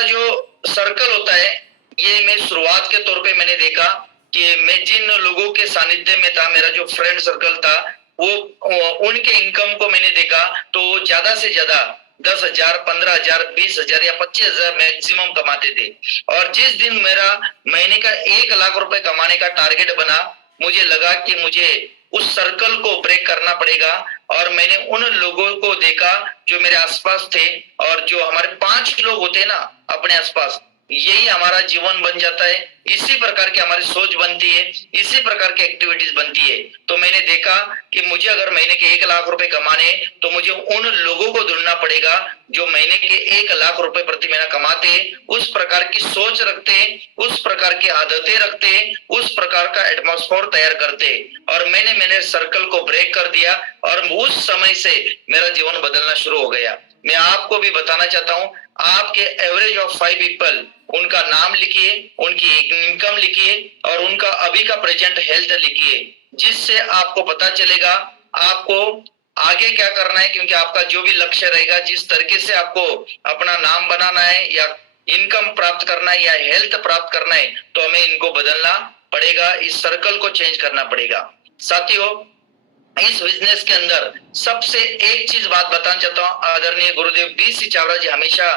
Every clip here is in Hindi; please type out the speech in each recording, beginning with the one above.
हमारा जो सर्कल होता है, ये मैं शुरुआत के तौर पे मैंने देखा कि मैं जिन लोगों के सानिध्य में था, मेरा जो फ्रेंड सर्कल था, वो उनके इनकम को मैंने देखा तो ज्यादा से ज्यादा 10,000, 15,000, 20,000 या 25,000 मैक्सिमम कमाते थे। और जिस दिन मेरा महीने का 1 लाख रुपए कमाने का टारगेट बना, मुझे लगा कि मुझे उस सर्कल को ब्रेक करना पड़ेगा। और मैंने उन लोगों को देखा जो मेरे आसपास थे, और जो हमारे 5 लोग होते हैं ना अपने आसपास, यही हमारा जीवन बन जाता है। इसी प्रकार की हमारी सोच बनती है, इसी प्रकार की एक्टिविटीज बनती है। तो मैंने देखा कि मुझे अगर महीने के 1 लाख रुपए कमाने, तो मुझे उन लोगों को ढूंढना पड़ेगा जो महीने के 1 लाख रुपए प्रति महीना कमाते, उस प्रकार की सोच रखते, उस प्रकार की आदतें रखते, उस प्रकार का एटमॉस्फेयर तैयार करते। और मैंने मेरे सर्कल को ब्रेक कर दिया, और उस समय से मेरा जीवन बदलना शुरू हो गया। मैं आपको भी बताना चाहता हूँ, आपके एवरेज ऑफ 5 पीपल, उनका नाम लिखिए, उनकी इनकम लिखिए, और उनका अभी का प्रेजेंट हेल्थ लिखिए, जिससे आपको पता चलेगा आपको आगे क्या करना है। क्योंकि आपका जो भी लक्ष्य रहेगा, जिस तरीके से आपको अपना नाम बनाना है, या इनकम प्राप्त करना है, या हेल्थ प्राप्त करना है, तो हमें इनको बदलना पड़ेगा, इस सर्कल को चेंज करना पड़ेगा। साथियों, इस बिजनेस के अंदर सबसे एक चीज बात बताना चाहता हूँ। आदरणीय गुरुदेव डी.सी. चावला जी हमेशा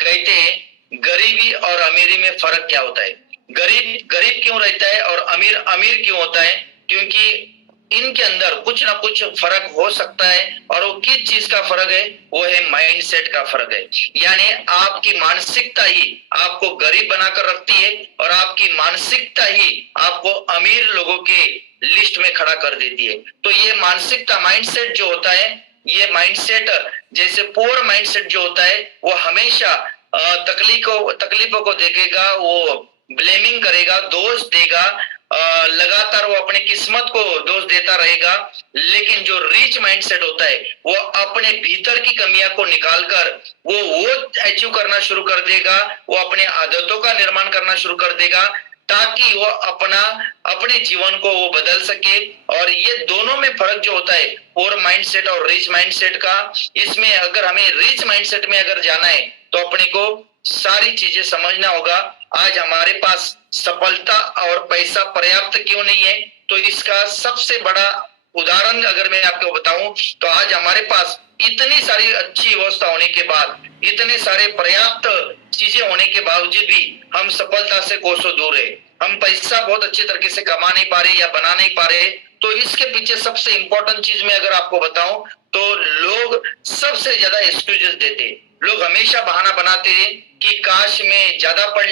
कहते हैं, गरीबी और अमीरी में फर्क क्या होता है। गरीब गरीब क्यों रहता है और अमीर अमीर क्यों होता है? क्योंकि इनके अंदर कुछ ना कुछ फर्क हो सकता है। और वो किस चीज का फर्क है? वो है माइंडसेट का फर्क है। यानी आपकी मानसिकता ही आपको गरीब बनाकर रखती है, और आपकी मानसिकता ही आपको अमीर लोगों के लिस्ट में खड़ा कर देती है। तो ये मानसिकता, माइंडसेट जो होता है, ये माइंडसेट, जैसे पुअर माइंडसेट जो होता है, वो हमेशा तकलीफों को देखेगा, वो ब्लेमिंग करेगा, दोष देगा, लगातार वो अपनी किस्मत को दोष देता रहेगा। लेकिन जो रिच माइंडसेट होता है, वो अपने भीतर की कमियां को निकालकर वो अचीव करना शुरू कर देगा, वो अपने आदतों का निर्माण करना शुरू कर देगा, ताकि वो अपने जीवन को वो बदल सके। और ये दोनों में फर्क जो होता है, पुअर माइंडसेट और रिच माइंडसेट का, इसमें अगर हमें रिच माइंडसेट में अगर जाना है, तो अपने को सारी चीजें समझना होगा। आज हमारे पास सफलता और पैसा पर्याप्त क्यों नहीं है? तो इसका सबसे बड़ा उदाहरण अगर मैं आपको बताऊं, तो आज हमारे पास इतनी सारी अच्छी व्यवस्था होने के बाद, इतने सारे पर्याप्त चीजें होने के बावजूद भी हम सफलता से कोसों दूर है। हम पैसा बहुत अच्छे तरीके से कमा नहीं पा रहे या बना नहीं पा रहे। तो इसके पीछे सबसे इंपॉर्टेंट चीज मैं अगर आपको बताऊं, तो लोग सबसे ज्यादा एक्सक्यूजेस देते। लोग हमेशा बहाना बनाते हैं कि काश मैं ज्यादा पढ़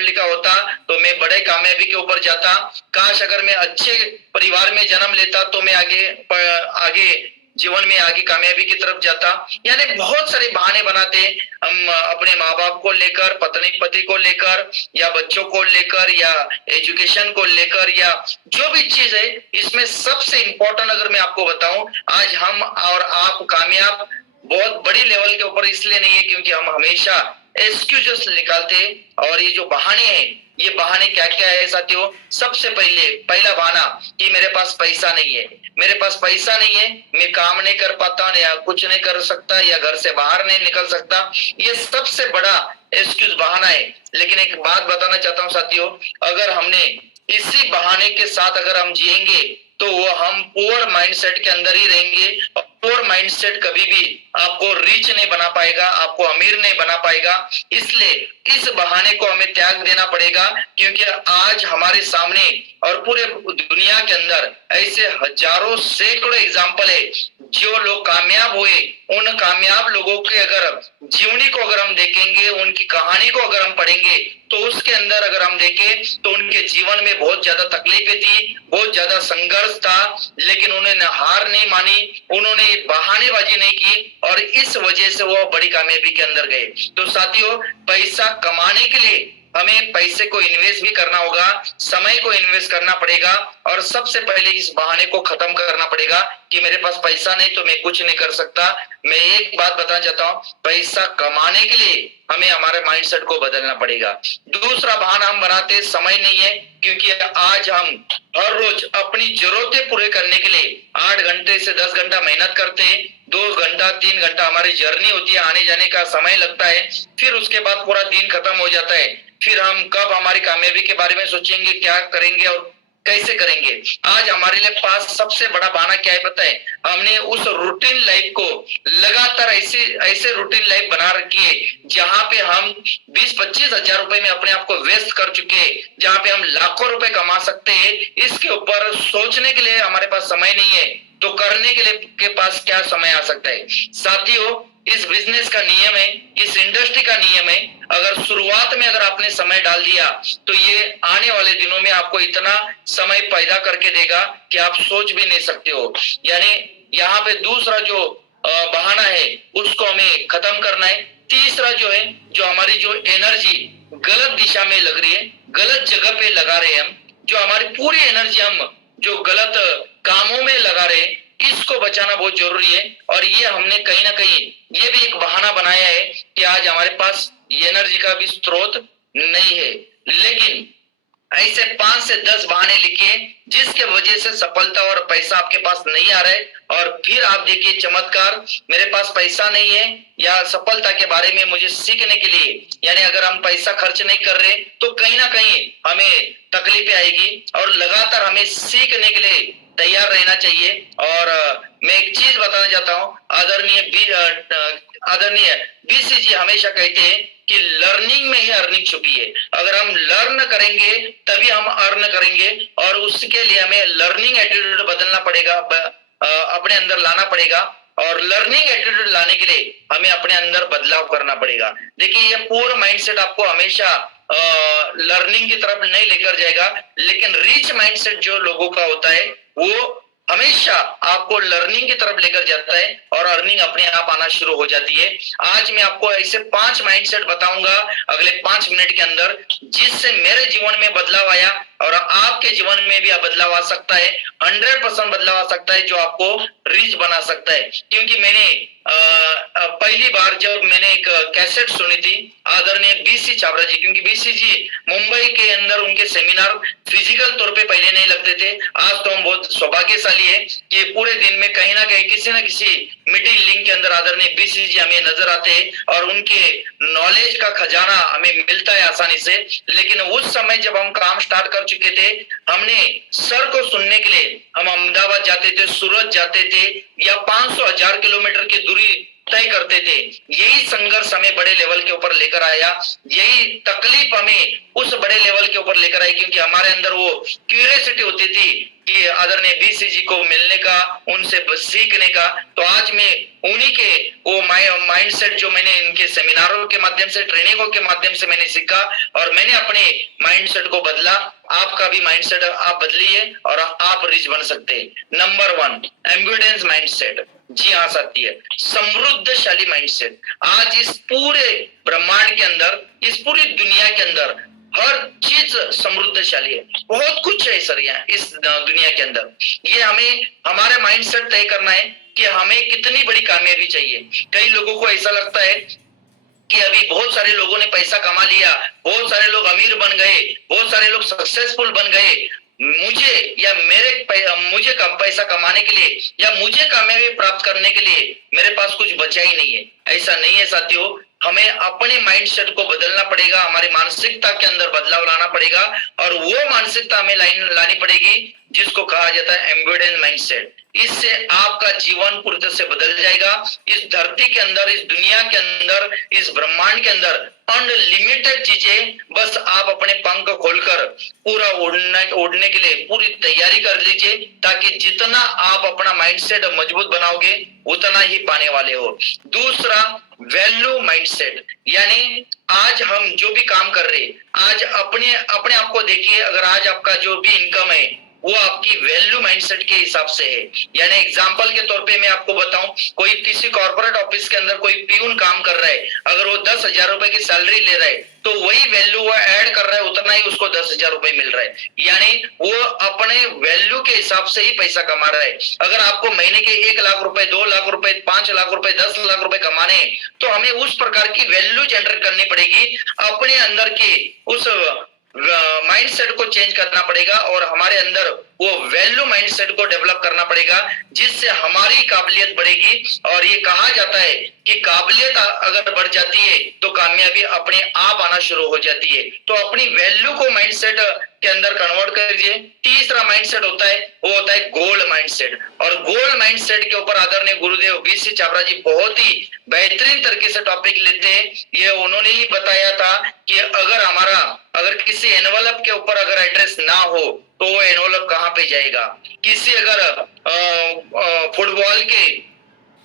लिखा होता तो मैं बड़े कामयाबी के ऊपर जाता। काश अगर मैं अच्छे परिवार में जन्म लेता तो मैं आगे जीवन में आगे कामयाबी की तरफ जाता। यानी बहुत सारे बहाने बनाते हैं हम अपने माँ बाप को लेकर, पत्नी पति को लेकर, या बच्चों को लेकर, या एजुकेशन को लेकर, या जो भी चीज है। इसमें सबसे इंपॉर्टेंट अगर मैं आपको बताऊं, आज हम और आप कामयाब बहुत बड़ी लेवल के ऊपर इसलिए नहीं है क्योंकि हम हमेशा एक्सक्यूजेस निकालते हैं। और ये जो बहाने हैं, ये बहाने क्या क्या है साथियों? सबसे पहला बहाना कि मेरे पास पैसा नहीं है, मेरे पास पैसा नहीं है, मैं काम नहीं कर पाता, या कुछ नहीं कर सकता, या घर से बाहर नहीं निकल सकता। ये सबसे बड़ा एक्सक्यूज बहाना है। लेकिन एक बात बताना चाहता हूँ साथियों, अगर हमने इसी बहाने के साथ अगर हम जिएंगे, तो वो हम पुअर माइंडसेट के अंदर ही रहेंगे। पुअर माइंडसेट कभी भी आपको रिच नहीं बना पाएगा, आपको अमीर नहीं बना पाएगा। इसलिए इस बहाने को हमें त्याग देना पड़ेगा, क्योंकि आज हमारे सामने और पूरे दुनिया के अंदर ऐसे हजारों सैकड़ों एग्जाम्पल है। जो लोग कामयाब हुए, उन कामयाब लोगों के अगर जीवनी को अगर हम देखेंगे, उनकी कहानी को अगर हम पढ़ेंगे, तो उसके अंदर अगर हम देखें तो उनके जीवन में बहुत ज्यादा तकलीफें थी, बहुत ज्यादा संघर्ष था, लेकिन उन्होंने हार नहीं मानी, उन्होंने बहानेबाजी नहीं की, और इस वजह से वो बड़ी कामयाबी के अंदर गए। तो साथियों, पैसा कमाने के लिए हमें पैसे को इन्वेस्ट भी करना होगा, समय को इन्वेस्ट करना पड़ेगा, और सबसे पहले इस बहाने को खत्म करना पड़ेगा कि मेरे पास पैसा नहीं तो मैं कुछ नहीं कर सकता। मैं एक बात बताना चाहता हूँ, पैसा कमाने के लिए हमें हमारे माइंडसेट को बदलना पड़ेगा। दूसरा बहाना हम बनाते समय नहीं है, क्योंकि आज हम हर रोज अपनी जरूरतें पूरे करने के लिए 8 घंटे से 10 घंटा मेहनत करते हैं, 2 घंटा 3 घंटा हमारी जर्नी होती है, आने जाने का समय लगता है, फिर उसके बाद पूरा दिन खत्म हो जाता है। फिर हम कब हमारी कामयाबी के बारे में सोचेंगे, क्या करेंगे और कैसे करेंगे। आज हमारे लिए पास सबसे बड़ा बहाना क्या है पता है, हमने उस रूटीन लाइफ को लगातार ऐसे ऐसे रूटीन लाइफ बना रखी है जहां पे हम 20-25 हजार रुपए में अपने आप को व्यस्त कर चुके हैं, जहां पे हम लाखों रुपए कमा सकते हैं। इसके ऊपर सोचने के लिए हमारे पास समय नहीं है, तो करने के लिए के पास क्या समय आ सकता है। साथियों, इस बिजनेस का नियम है, इस इंडस्ट्री का नियम है, अगर शुरुआत में अगर आपने समय डाल दिया तो ये आने वाले दिनों में आपको इतना समय पैदा करके देगा कि आप सोच भी नहीं सकते हो। यानी यहाँ पे दूसरा जो बहाना है उसको हमें खत्म करना है। तीसरा जो है, जो हमारी जो एनर्जी गलत दिशा में लग रही है, गलत जगह पे लगा रहे हैं हम, जो हमारी पूरी एनर्जी हम जो गलत कामों में लगा रहे हैं, इसको बचाना बहुत जरूरी है। और ये हमने कहीं ना कहीं ये भी एक बहाना बनाया है कि आज हमारे पास एनर्जी का भी स्रोत नहीं है। लेकिन ऐसे 5 से 10 बहाने लिखिए जिसके वजह से सफलता और पैसा आपके पास नहीं आ रहा है, और फिर आप देखिए चमत्कार, मेरे पास पैसा नहीं है या सफलता के बारे में मुझे सीखने के लिए, यानी अगर हम पैसा खर्च नहीं कर रहे तो कहीं ना कहीं हमें तकलीफें आएगी, और लगातार हमें सीखने के लिए तैयार रहना चाहिए। और मैं एक चीज बताना चाहता हूँ, आदरणीय बीसीजी हमेशा कहते हैं कि लर्निंग में ही अर्निंग छुपी है। अगर हम लर्न करेंगे तभी हम अर्न करेंगे, और उसके लिए हमें लर्निंग एटीट्यूड बदलना पड़ेगा, अपने अंदर लाना पड़ेगा। और लर्निंग एटीट्यूड लाने के लिए हमें अपने अंदर बदलाव करना पड़ेगा। देखिए, ये पूरा माइंडसेट आपको हमेशा लर्निंग की तरफ नहीं लेकर जाएगा, लेकिन रिच माइंडसेट जो लोगों का होता है वो हमेशा आपको लर्निंग की तरफ लेकर जाता है, और अर्निंग अपने आप आना शुरू हो जाती है। आज मैं आपको ऐसे 5 माइंडसेट बताऊंगा अगले 5 मिनट के अंदर, जिससे मेरे जीवन में बदलाव आया और आपके जीवन में भी बदलाव आ सकता है, 100% बदलाव आ सकता है, जो आपको रिच बना सकता है। क्योंकि मैंने पहली बार जब मैंने एक कैसेट सुनी थी आदरणीय बीसी छाबड़ा जी, क्योंकि बीसी जी मुंबई के अंदर उनके सेमिनार फिजिकल तौर पे पहले नहीं लगते थे। आज तो हम बहुत सौभाग्यशाली है कि पूरे दिन में कहीं ना कहीं किसी न किसी मीटिंग लिंक के अंदर आदरणीय बीसी जी हमें नजर आते हैं, और उनके नॉलेज का खजाना हमें मिलता है आसानी से। लेकिन उस समय जब हम काम स्टार्ट कर चुके थे, हमने सर को सुनने के लिए हम अहमदाबाद जाते थे, सूरत जाते थे, या 500-1000 किलोमीटर की दूरी तय करते थे। यही संघर्ष हमें बड़े लेवल के ऊपर लेकर आया, यही तकलीफ हमें उस बड़े लेवल के ऊपर लेकर आई, क्योंकि हमारे अंदर वो क्यूरियोसिटी होती थी कि आदरणीय बीसी जी को मिलने का, उनसे सीखने का। तो आज मैं उन्हीं के वो माइंडसेट जो मैंने इनके सेमिनारों के माध्यम से, ट्रेनिंगों के माध्यम से मैंने सीखा, और मैंने अपने माइंडसेट को बदला। आपका भी माइंडसेट आप बदलिए और आप रिच बन सकते हैं। Number 1, एम्बिडेंस mindset. जी हाँ साथी, समृद्धशाली माइंडसेट। आज इस पूरे ब्रह्मांड के अंदर, इस पूरी दुनिया के अंदर हर चीज समृद्धशाली है, बहुत कुछ है सर यहाँ इस दुनिया के अंदर। ये हमें हमारा माइंडसेट तय करना है कि हमें कितनी बड़ी कामयाबी चाहिए। कई लोगों को ऐसा लगता है कि अभी बहुत सारे लोगों ने पैसा कमा लिया, बहुत सारे लोग अमीर बन गए, बहुत सारे लोग सक्सेसफुल बन गए, मुझे कम पैसा कमाने के लिए या मुझे कामयाबी प्राप्त करने के लिए मेरे पास कुछ बचा ही नहीं है। ऐसा नहीं है साथियों, हमें अपने माइंडसेट को बदलना पड़ेगा, हमारी मानसिकता के अंदर बदलाव लाना पड़ेगा, और वो मानसिकता हमें लानी पड़ेगी जिसको कहा जाता है एम्बिडेंस माइंडसेट। इससे आपका जीवन पूरी तरह से बदल जाएगा। इस धरती के अंदर, इस दुनिया के अंदर, इस ब्रह्मांड के अंदर अनलिमिटेड चीजें, बस आप अपने पंख खोलकर पूरा उड़ने के लिए पूरी तैयारी कर लीजिए, ताकि जितना आप अपना माइंडसेट मजबूत बनाओगे उतना ही पाने वाले हो। दूसरा, वैल्यू माइंडसेट, यानी आज हम जो भी काम कर रहे हैं, आज अपने आप को देखिए, अगर आज आपका जो भी इनकम है वो आपकी वैल्यू माइंडसेट के हिसाब से है। यानी एग्जांपल के तौर पे मैं आपको बताऊं, कोई किसी कॉर्पोरेट ऑफिस के अंदर कोई प्यून काम कर रहा है, अगर वो 10,000 रुपए की सैलरी ले रहा है तो वही वैल्यू वो ऐड कर रहा है, उतना ही उसको 10,000 रुपए मिल रहा है। यानी वो अपने वैल्यू के हिसाब से ही पैसा कमा रहा है। अगर आपको महीने के 1 लाख रुपए, 2 लाख रुपए, 5 लाख रुपए, 10 लाख रुपए कमाने हैं तो हमें उस प्रकार की वैल्यू जनरेट करनी पड़ेगी, अपने अंदर के उस माइंडसेट को चेंज करना पड़ेगा और हमारे अंदर वो वैल्यू माइंडसेट को डेवलप करना पड़ेगा, जिससे हमारी काबिलियत बढ़ेगी। और ये कहा जाता है कि काबिलियत अगर बढ़ जाती है तो कामयाबी अपने आप आना शुरू हो जाती है। तो अपनी वैल्यू को माइंडसेट के अंदर कन्वर्ट करिए। तीसरा माइंडसेट होता है, वो होता है गोल्ड माइंडसेट। और गोल्ड माइंडसेट के ऊपर आदरणीय गुरुदेव बीसी छाबड़ा जी बहुत ही बेहतरीन तरीके से टॉपिक लेते हैं। ये उन्होंने ही बताया था कि अगर किसी एनवलप के ऊपर अगर एड्रेस ना हो तो वो एनवलप कहाँ पे जाएगा। किसी अगर फुटबॉल के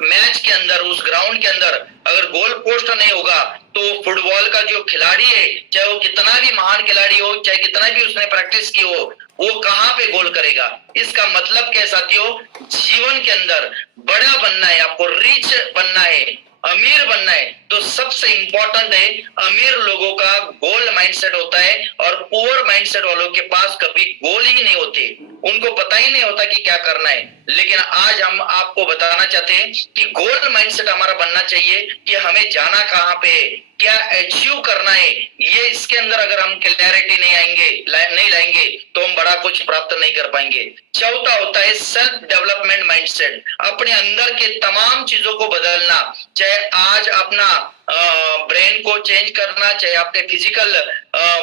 मैच के अंदर, उस ग्राउंड के अंदर अगर गोल पोस्ट नहीं होगा तो फुटबॉल का जो खिलाड़ी है, चाहे वो कितना भी महान खिलाड़ी हो, चाहे कितना भी उसने प्रैक्टिस की हो, वो कहाँ पे गोल करेगा। इसका मतलब क्या है साथियों, जीवन के अंदर बड़ा बनना है, आपको रिच बनना है, अमीर बनना है, तो सबसे इंपॉर्टेंट है अमीर लोगों का गोल माइंडसेट होता है। और पुअर माइंडसेट वालों के पास कभी गोल ही नहीं होते, उनको पता ही नहीं होता कि क्या करना है। लेकिन आज हम आपको बताना चाहते हैं कि गोल माइंडसेट हमारा बनना चाहिए कि हमें जाना कहाँ पे है, क्या अचीव करना है। ये इसके अंदर अगर हम क्लैरिटी नहीं लाएंगे तो हम बड़ा कुछ प्राप्त नहीं कर पाएंगे। चौथा होता है सेल्फ डेवलपमेंट माइंडसेट, अपने अंदर के तमाम चीजों को बदलना, चाहे आज अपना ब्रेन को चेंज करना, चाहे अपने फिजिकल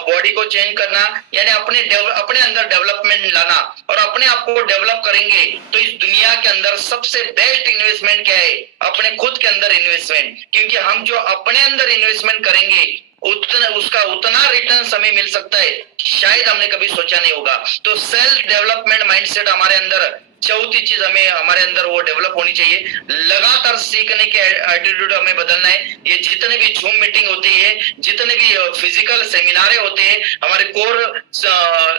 बॉडी को चेंज करना, यानी अपने अंदर डेवलपमेंट लाना। और अपने आप को डेवलप करेंगे तो इस दुनिया के अंदर सबसे बेस्ट इन्वेस्टमेंट क्या है, अपने खुद के अंदर इन्वेस्टमेंट। क्योंकि हम जो अपने अंदर इन्वेस्टमेंट करेंगे उतना रिटर्न हमें मिल सकता है, शायद हमने कभी सोचा नहीं होगा। तो सेल्फ डेवलपमेंट माइंडसेट हमारे अंदर, चौथी चीज हमारे अंदर वो डेवलप होनी चाहिए। लगातार सीखने के एटीट्यूड हमें बदलना है। ये जितने भी जूम मीटिंग होती है, जितने भी फिजिकल सेमिनारे होते हैं, हमारे कोर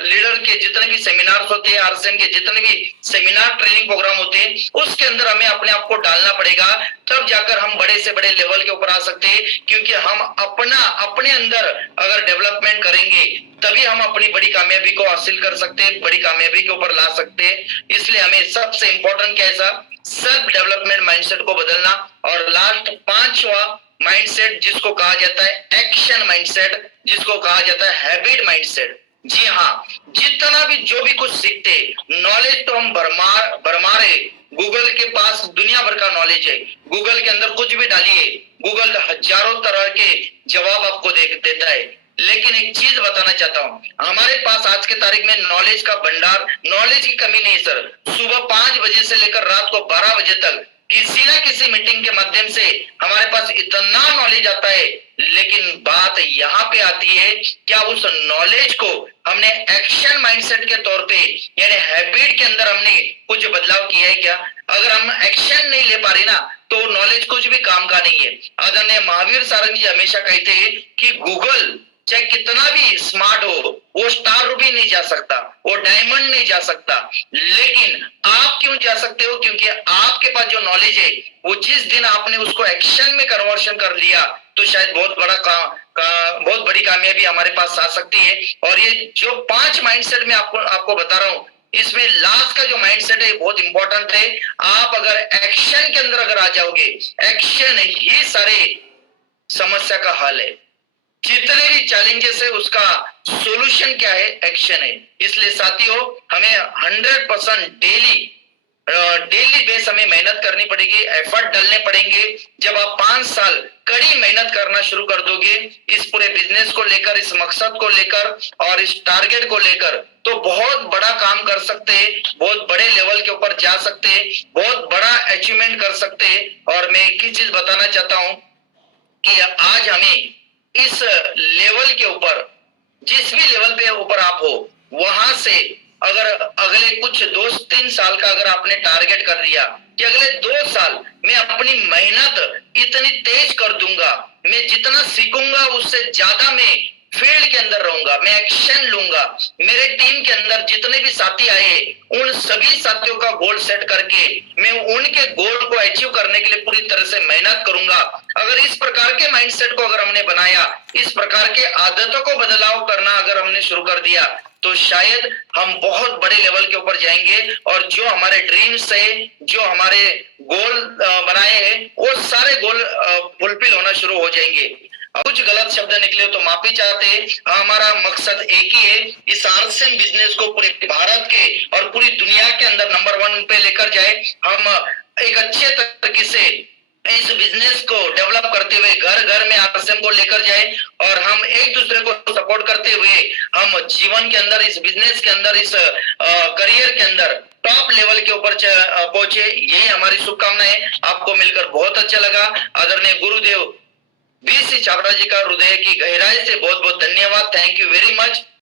लीडर के जितने भी सेमिनार्स होते हैं, आरसीएम के जितने भी सेमिनार ट्रेनिंग प्रोग्राम होते हैं, उसके अंदर हमें अपने आप को डालना पड़ेगा, तब जाकर हम बड़े से बड़े लेवल के ऊपर आ सकते हैं। क्योंकि हम अपने अंदर अगर डेवलपमेंट करेंगे तभी हम अपनी बड़ी कामयाबी को हासिल कर सकते हैं, बड़ी कामयाबी के ऊपर ला सकते हैं। इसलिए हमें सबसे इंपॉर्टेंट क्या है, सेल्फ डेवलपमेंट माइंडसेट को बदलना। और लास्ट पांचवा माइंडसेट जिसको कहा जाता है एक्शन माइंडसेट, जिसको कहा जाता है हैबिट माइंडसेट। जी हाँ, जितना भी जो भी कुछ सीखते, नॉलेज तो हम भरमार है, गूगल के पास दुनिया भर का नॉलेज है, गूगल के अंदर कुछ भी डालिए, गूगल हजारों तरह के जवाब आपको देता है। लेकिन एक चीज बताना चाहता हूं, हमारे पास आज के तारीख में नॉलेज का भंडार, नॉलेज की कमी नहीं सर। सुबह 5 बजे से लेकर रात को 12 बजे तक किसी ना किसी मीटिंग के माध्यम से हमारे पास इतना नॉलेज आता है। लेकिन बात यहाँ पे आती है, क्या उस नॉलेज को हमने एक्शन माइंडसेट के तौर पे, यानी हैबिट के अंदर हमने कुछ बदलाव किया है क्या? अगर हम एक्शन नहीं ले पा रहे ना तो नॉलेज कुछ भी काम का नहीं है। आदरणीय महावीर सारंग जी हमेशा कहते हैं कि गूगल चाहे कितना भी स्मार्ट हो, वो स्टार रूबी नहीं जा सकता, वो डायमंड नहीं जा सकता। लेकिन आप क्यों जा सकते हो? क्योंकि आपके पास जो नॉलेज है वो जिस दिन आपने उसको एक्शन में कन्वर्शन कर लिया तो शायद बहुत बड़ी कामयाबी हमारे पास आ सकती है। और ये जो 5 माइंडसेट में आपको बता रहा हूं, इसमें लास्ट का जो माइंडसेट है बहुत इंपॉर्टेंट है। आप अगर एक्शन के अंदर अगर आ जाओगे, एक्शन ही सारे समस्या का हल है। जितने भी चैलेंजेस है उसका सॉल्यूशन क्या है? एक्शन है। इसलिए साथियों, हमें 100% डेली बेस हमें मेहनत करनी पड़ेगी, एफर्ट डालने पड़ेंगे। जब आप 5 साल कड़ी मेहनत करना शुरू कर दोगे इस पूरे बिजनेस को लेकर, इस मकसद को लेकर और इस टारगेट को लेकर, तो बहुत बड़ा काम कर सकते हैं, बहुत बड़े लेवल के ऊपर जा सकते हैं, बहुत बड़ा अचीवमेंट कर सकते हैं। और मैं एक ही चीज बताना चाहता हूं कि आज हमें इस लेवल के ऊपर, जिस भी लेवल पे ऊपर आप हो, वहां से अगर अगले कुछ 2-3 साल का अगर आपने टारगेट कर दिया कि अगले 2 साल मैं अपनी मेहनत इतनी तेज कर दूंगा, मैं जितना सीखूंगा उससे ज्यादा मैं फील्ड के अंदर रहूंगा, मैं एक्शन लूंगा। मेरे टीम के अंदर जितने भी साथी आए, उन सभी साथियों का गोल सेट करके मैं उनके गोल को अचीव करने के लिए पूरी तरह से मेहनत करूंगा। अगर इस प्रकार के माइंडसेट को अगर हमने बनाया, इस प्रकार के आदतों को बदलाव करना अगर हमने शुरू कर दिया, तो शायद हम बहुत बड़े लेवल के ऊपर जाएंगे और जो हमारे ड्रीम्स है, जो हमारे गोल बनाए हैं, वो सारे गोल फुलफिल होना शुरू हो जाएंगे। कुछ गलत शब्द निकले तो माफी चाहते हैं। हमारा मकसद एक ही है, इस आरसीएम बिजनेस को पूरे भारत के और पूरी दुनिया के अंदर नंबर 1 पे लेकर जाए। हम एक अच्छे तरीके से इस बिजनेस को डेवलप करते हुए घर घर में आरसीएम को लेकर जाए और हम एक दूसरे को सपोर्ट करते हुए हम जीवन के अंदर, इस बिजनेस के अंदर, इस करियर के अंदर टॉप लेवल के ऊपर पहुंचे। यही हमारी शुभकामनाएं। आपको मिलकर बहुत अच्छा लगा। आदरणीय गुरुदेव वीसी छाबड़ा जी का हृदय की गहराई से बहुत बहुत धन्यवाद। Thank you very much.